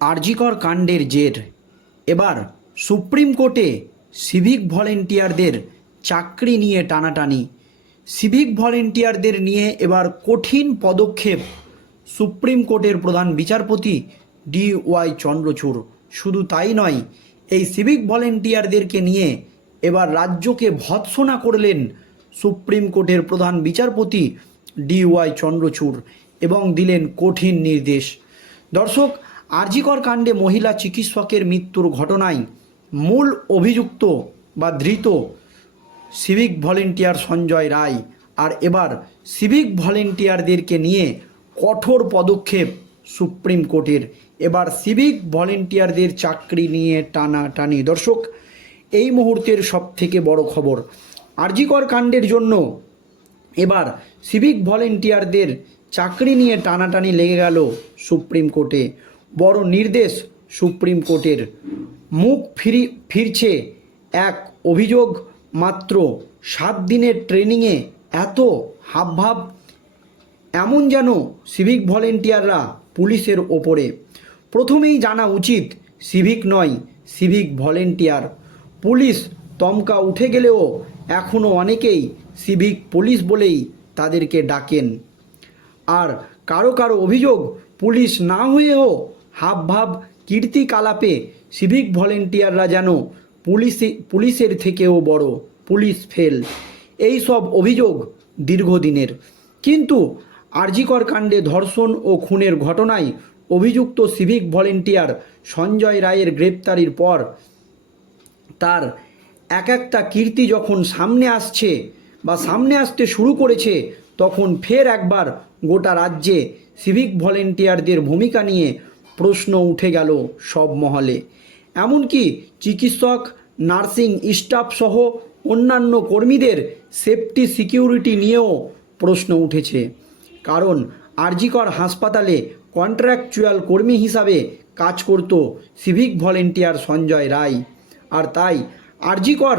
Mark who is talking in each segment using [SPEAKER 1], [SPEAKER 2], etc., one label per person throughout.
[SPEAKER 1] আরজিকর কাণ্ডের জের। এবার সুপ্রিম কোর্টে সিভিক ভলেন্টিয়ারদের চাকরি নিয়ে টানাটানি। সিভিক ভলেন্টিয়ারদের নিয়ে এবার কঠিন পদক্ষেপ সুপ্রিম কোর্টের প্রধান বিচারপতি ডি ওয়াই চন্দ্রচূড়। শুধু তাই নয়, এই সিভিক ভলেন্টিয়ারদেরকে নিয়ে এবার রাজ্যকে ভৎসনা করলেন সুপ্রিম কোর্টের প্রধান বিচারপতি ডি ওয়াই চন্দ্রচূড় এবং দিলেন কঠিন নির্দেশ। দর্শক আরজিকর কাণ্ডে মহিলা চিকিৎসকের মৃত্যুর ঘটনায় মূল অভিযুক্ত বা ধৃত সিভিক ভলেন্টিয়ার সঞ্জয় রায়। আর এবার সিভিক ভলেন্টিয়ারদেরকে নিয়ে কঠোর পদক্ষেপ সুপ্রিম কোর্টের। এবার সিভিক ভলেন্টিয়ারদের চাকরি নিয়ে টানা টানি দর্শক, এই মুহূর্তের সব থেকে বড় খবর, আরজিকর কাণ্ডের জন্য এবার সিভিক ভলেন্টিয়ারদের চাকরি নিয়ে টানাটানি লেগে গেল সুপ্রিম কোর্টে। বড় নির্দেশ সুপ্রিম কোর্টের। মুখ ফিরি, ফিরছে এক অভিযোগ, মাত্র সাত দিনের ট্রেনিংয়ে এত হাবভাব। এমন যেন সিভিক ভলেন্টিয়াররা পুলিশের ওপরে। প্রথমেই জানা উচিত, সিভিক নয়, সিভিক ভলেন্টিয়ার। পুলিশ তমকা উঠে গেলেও এখনও অনেকেই সিভিক পুলিশ বলেই তাদেরকে ডাকেন। আর কারও কারও অভিযোগ, পুলিশ না হয়েও হাবভাব কীর্তিকালাপে সিভিক ভলেন্টিয়াররা যেন পুলিশে, পুলিশের থেকেও বড় পুলিশ ফেল। এই সব অভিযোগ দীর্ঘদিনের। কিন্তু আরজিকর কাণ্ডে ধর্ষণ ও খুনের ঘটনায় অভিযুক্ত সিভিক ভলেন্টিয়ার সঞ্জয় রায়ের গ্রেপ্তারির পর তার এক একটা কীর্তি যখন সামনে আসছে বা সামনে আসতে শুরু করেছে, তখন ফের একবার গোটা রাজ্যে সিভিক ভলেন্টিয়ারদের ভূমিকা নিয়ে প্রশ্ন উঠে গেল সব মহলে। এমনকি চিকিৎসক, নার্সিং স্টাফ সহ অন্যান্য কর্মীদের সেফটি, সিকিউরিটি নিয়েও প্রশ্ন উঠেছে। কারণ আরজিকর হাসপাতালে কন্ট্রাকচুয়াল কর্মী হিসাবে কাজ করত সিভিক ভলেন্টিয়ার সঞ্জয় রায়। আর তাই আরজিকর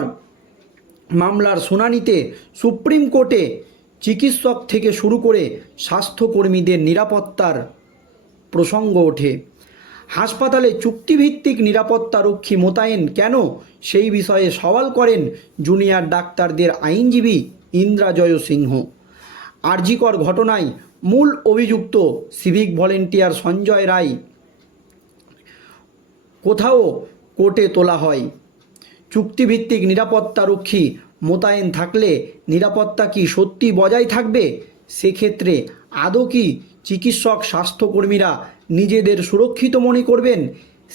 [SPEAKER 1] মামলার শুনানিতে সুপ্রিম কোর্টে চিকিৎসক থেকে শুরু করে স্বাস্থ্যকর্মীদের নিরাপত্তার প্রসঙ্গ ওঠে। হাসপাতালে চুক্তিভিত্তিক নিরাপত্তারক্ষী মোতায়েন কেন? সেই বিষয়ে সওয়াল করেন জুনিয়র ডাক্তারদের আইনজীবী ইন্দ্রাজয় সিংহ। আরজিকর ঘটনায় মূল অভিযুক্ত সিভিক ভলেন্টিয়ার সঞ্জয় রায়। কোথাও কোর্টে তোলা হয়। চুক্তিভিত্তিক নিরাপত্তারক্ষী মোতায়েন থাকলে নিরাপত্তা কি সত্যি বজায় থাকবে? সেক্ষেত্রে আদৌ কি চিকিৎসক, স্বাস্থ্যকর্মীরা নিজেদের সুরক্ষিত মনে করবেন।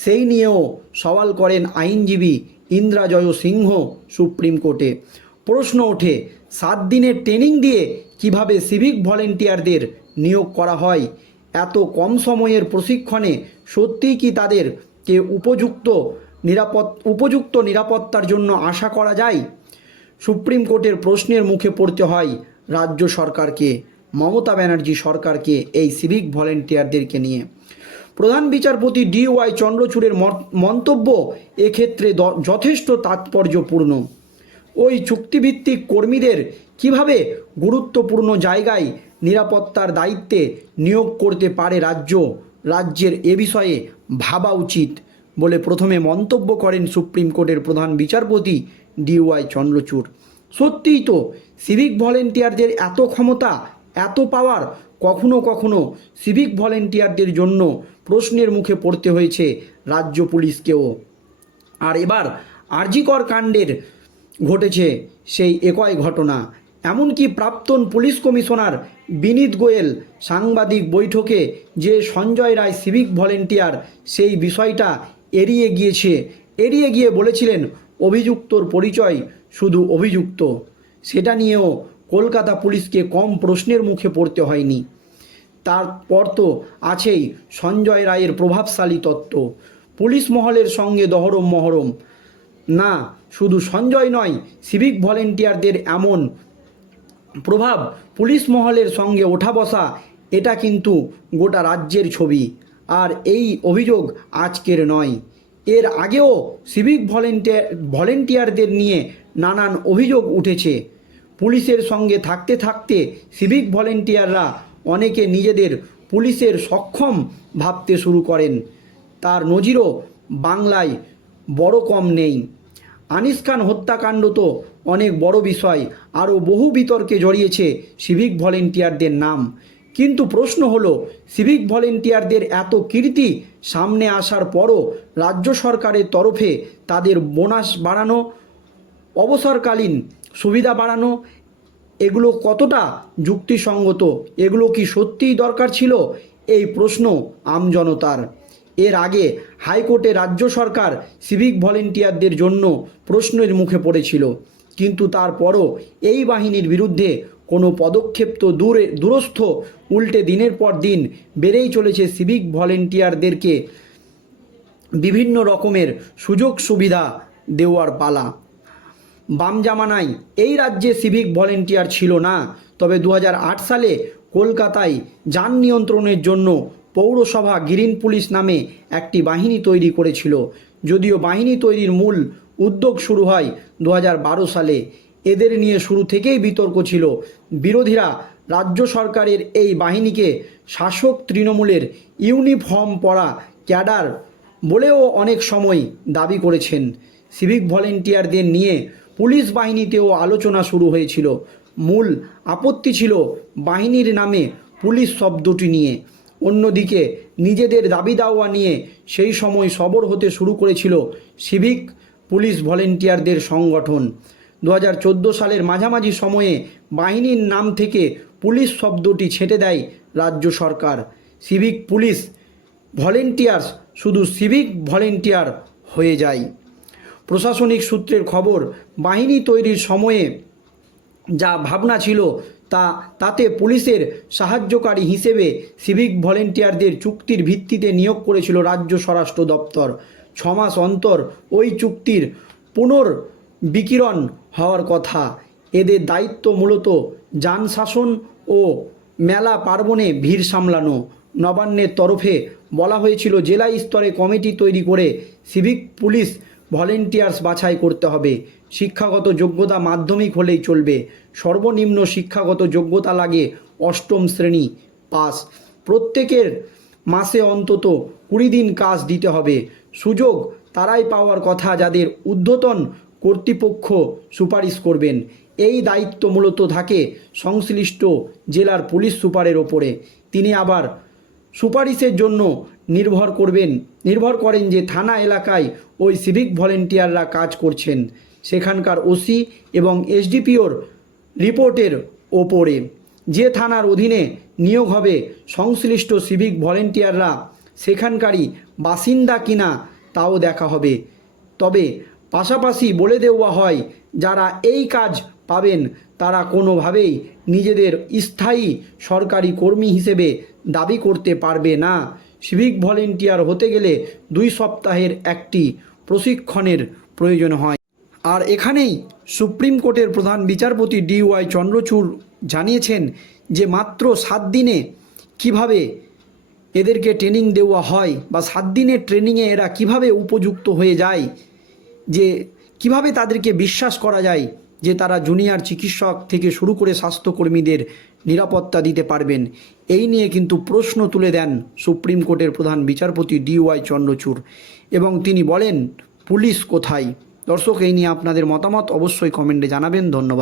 [SPEAKER 1] সেই নিয়েও সওয়াল করেন আইনজীবী ইন্দ্রাজয় সিংহ সুপ্রিম কোর্টে। প্রশ্ন ওঠে, সাত দিনের ট্রেনিং দিয়ে কীভাবে সিভিক ভলেন্টিয়ারদের নিয়োগ করা হয়? এত কম সময়ের প্রশিক্ষণে সত্যিই কি তাদেরকে উপযুক্ত নিরাপদ, উপযুক্ত নিরাপত্তার জন্য আশা করা যায়? সুপ্রিম কোর্টের প্রশ্নের মুখে পড়তে হয়, রাজ্য সরকারকে। মমতা ব্যানার্জি সরকারকে এই সিভিক ভলেন্টিয়ারদেরকে নিয়ে। প্রধান বিচারপতি ডি ওয়াই চন্দ্রচূড়ের মন্তব্য এক্ষেত্রে যথেষ্ট তাৎপর্যপূর্ণ। ওই চুক্তিভিত্তিক কর্মীদের কীভাবে গুরুত্বপূর্ণ জায়গায় নিরাপত্তার দায়িত্বে নিয়োগ করতে পারে রাজ্য, রাজ্যের এ বিষয়ে ভাবা উচিত বলে প্রথমে মন্তব্য করেন সুপ্রিম কোর্টের প্রধান বিচারপতি ডিওয়াই চন্দ্রচূড়। সত্যিই তো সিভিক ভলেন্টিয়ারদের এত ক্ষমতা এত পাওয়ার কখনো কখনো সিভিক ভলেন্টিয়ারদের জন্য প্রশ্নের মুখে পড়তে হয়েছে রাজ্য পুলিশকেও। আর এবার আরজিকর কাণ্ডের ঘটেছে সেই একই ঘটনা। এমনকি প্রাক্তন পুলিশ কমিশনার বিনীত গোয়েল সাংবাদিক বৈঠকে যে সঞ্জয় রায় সিভিক ভলেন্টিয়ার সেই বিষয়টা এড়িয়ে গিয়েছে। এড়িয়ে গিয়ে বলেছিলেন, অভিযুক্তর পরিচয় শুধু অভিযুক্ত। সেটা নিয়েও কলকাতা পুলিশকে কম প্রশ্নের মুখে পড়তে হয়নি। তারপর তো আছেই সঞ্জয় রায়ের প্রভাবশালী তত্ত্ব। পুলিশ মহলের সঙ্গে দহরম মহরম। না, শুধু সঞ্জয় নয়, সিভিক ভলেন্টিয়ারদের এমন প্রভাব পুলিশ মহলের সঙ্গে ওঠা বসা, এটা কিন্তু গোটা রাজ্যের ছবি। আর এই অভিযোগ আজকের নয়। এর আগেও সিভিক ভলেন্টিয়ার, ভলেন্টিয়ারদের নিয়ে নানান অভিযোগ উঠেছে। পুলিশের সঙ্গে থাকতে থাকতে সিভিক ভলেন্টিয়াররা অনেকে নিজেদের পুলিশের সক্ষম ভাবতে শুরু করেন। তার নজিরও বাংলায় বড় কম নেই। আনিস খান হত্যাকাণ্ড তো অনেক বড় বিষয়, আরও বহু বিতর্কে জড়িয়েছে সিভিক ভলেন্টিয়ারদের নাম। কিন্তু প্রশ্ন হলো সিভিক ভলেন্টিয়ারদের এত কীর্তি সামনে আসার পরও রাজ্য সরকারের তরফে তাদের বোনাস বাড়ানো অবসরকালীন সুবিধা বাড়ানো, এগুলো কতটা যুক্তিসঙ্গত, এগুলো কি সত্যিই দরকার ছিল? এই প্রশ্ন আমজনতার এর আগে হাইকোর্টে রাজ্য সরকার সিভিক ভলেন্টিয়ারদের জন্য প্রশ্নের মুখে পড়েছিল। কিন্তু তারপরও এই বাহিনীর বিরুদ্ধে কোনো পদক্ষেপ তো দূরে, দূরস্থ, উল্টে দিনের পর দিন বেড়েই চলেছে সিভিক ভলেন্টিয়ারদেরকে বিভিন্ন রকমের সুযোগ সুবিধা দেওয়ার পালা। বাম জামানায় এই রাজ্যে সিভিক ভলেন্টিয়ার ছিল না। তবে দু হাজার আট সালে কলকাতায় যান নিয়ন্ত্রণের জন্য পৌরসভা গ্রিন পুলিশ নামে একটি বাহিনী তৈরি করেছিল। যদিও বাহিনী তৈরির মূল উদ্যোগ শুরু হয় দু হাজার বারো সালে। এদের নিয়ে শুরু থেকেই বিতর্ক ছিল। বিরোধীরা রাজ্য সরকারের এই বাহিনীকে শাসক তৃণমূলের ইউনিফর্ম পরা ক্যাডার বলেও অনেক সময় দাবি করেছেন। সিভিক ভলেন্টিয়ারদের নিয়ে পুলিশ বাহিনীতেও আলোচনা শুরু হয়েছিল। মূল আপত্তি ছিল বাহিনীর নামে পুলিশ শব্দটি নিয়ে। অন্যদিকে নিজেদের দাবি দাওয়া নিয়ে সেই সময় সবর হতে শুরু করেছিল সিভিক পুলিশ ভলেন্টিয়ারদের সংগঠন। দু হাজার চোদ্দ সালের মাঝামাঝি সময়ে বাহিনীর নাম থেকে পুলিশ শব্দটি ছেঁটে দেয় রাজ্য সরকার। সিভিক পুলিশ ভলেন্টিয়ার্স শুধু সিভিক ভলেন্টিয়ার হয়ে যায়। প্রশাসনিক সূত্রের খবর, বাহিনী তৈরির সময়ে যা ভাবনা ছিল তা, তাতে পুলিশের সাহায্যকারী হিসেবে সিভিক ভলেন্টিয়ারদের চুক্তির ভিত্তিতে নিয়োগ করেছিল রাজ্য স্বরাষ্ট্র দপ্তর। ছমাস অন্তর ওই চুক্তির পুনর্বিকিরণ হওয়ার কথা। এদের দায়িত্ব মূলত যান শাসন ও মেলা পার্বণে ভিড় সামলানো। নবান্নের তরফে বলা হয়েছিল, জেলা স্তরে কমিটি তৈরি করে সিভিক পুলিশ ভলেন্টিয়ার্স বাছাই করতে হবে। শিক্ষাগত যোগ্যতা মাধ্যমিক হলেই চলবে। সর্বনিম্ন শিক্ষাগত যোগ্যতা লাগে অষ্টম শ্রেণি পাস। প্রত্যেকের মাসে অন্তত কুড়ি দিন কাজ দিতে হবে। সুযোগ তারাই পাওয়ার কথা যাদের ঊর্ধ্বতন কর্তৃপক্ষ সুপারিশ করবেন। এই দায়িত্ব মূলত থাকে সংশ্লিষ্ট জেলার পুলিশ সুপারের ওপরে। তিনি আবার সুপারিশের জন্য নির্ভর করবেন। নির্ভর করেন যে থানা এলাকায় ওই সিভিক ভলেন্টিয়াররা কাজ করছেন। সেখানকার ওসি এবং এসডিপিওর রিপোর্টের ওপরে। যে থানার অধীনে নিয়োগ হবে সংশ্লিষ্ট সিভিক ভলেন্টিয়াররা সেখানকারই বাসিন্দা কিনা তাও দেখা হবে। তবে পাশাপাশি বলে দেওয়া হয়, যারা এই কাজ পাবেন, তারা কোনোভাবেই নিজেদের স্থায়ী সরকারি কর্মী হিসেবে দাবি করতে পারবে না। সিভিক ভলেন্টিয়ার হতে গেলে দুই সপ্তাহের একটি প্রশিক্ষণের প্রয়োজন হয়। আর এখানেই সুপ্রিম কোর্টের প্রধান বিচারপতি ডিওয়াই চন্দ্রচূড় জানিয়েছেন যে মাত্র সাত দিনে কীভাবে এদেরকে ট্রেনিং দেওয়া হয় বা সাত দিনের ট্রেনিংয়ে এরা কীভাবে উপযুক্ত হয়ে যায়, যে কীভাবে তাদেরকে বিশ্বাস করা যায় যে তারা জুনিয়র চিকিৎসক থেকে শুরু করে স্বাস্থ্যকর্মীদের নিরাপত্তা দিতে পারবেন। এই নিয়ে কিন্তু প্রশ্ন তুলে দেন সুপ্রিম কোর্টের প্রধান বিচারপতি ডিওয়াই চন্দ্রচূড় এবং তিনি বলেন, পুলিশ কোথায়? দর্শক, এই নিয়ে আপনাদের মতামত অবশ্যই কমেন্টে জানাবেন। ধন্যবাদ।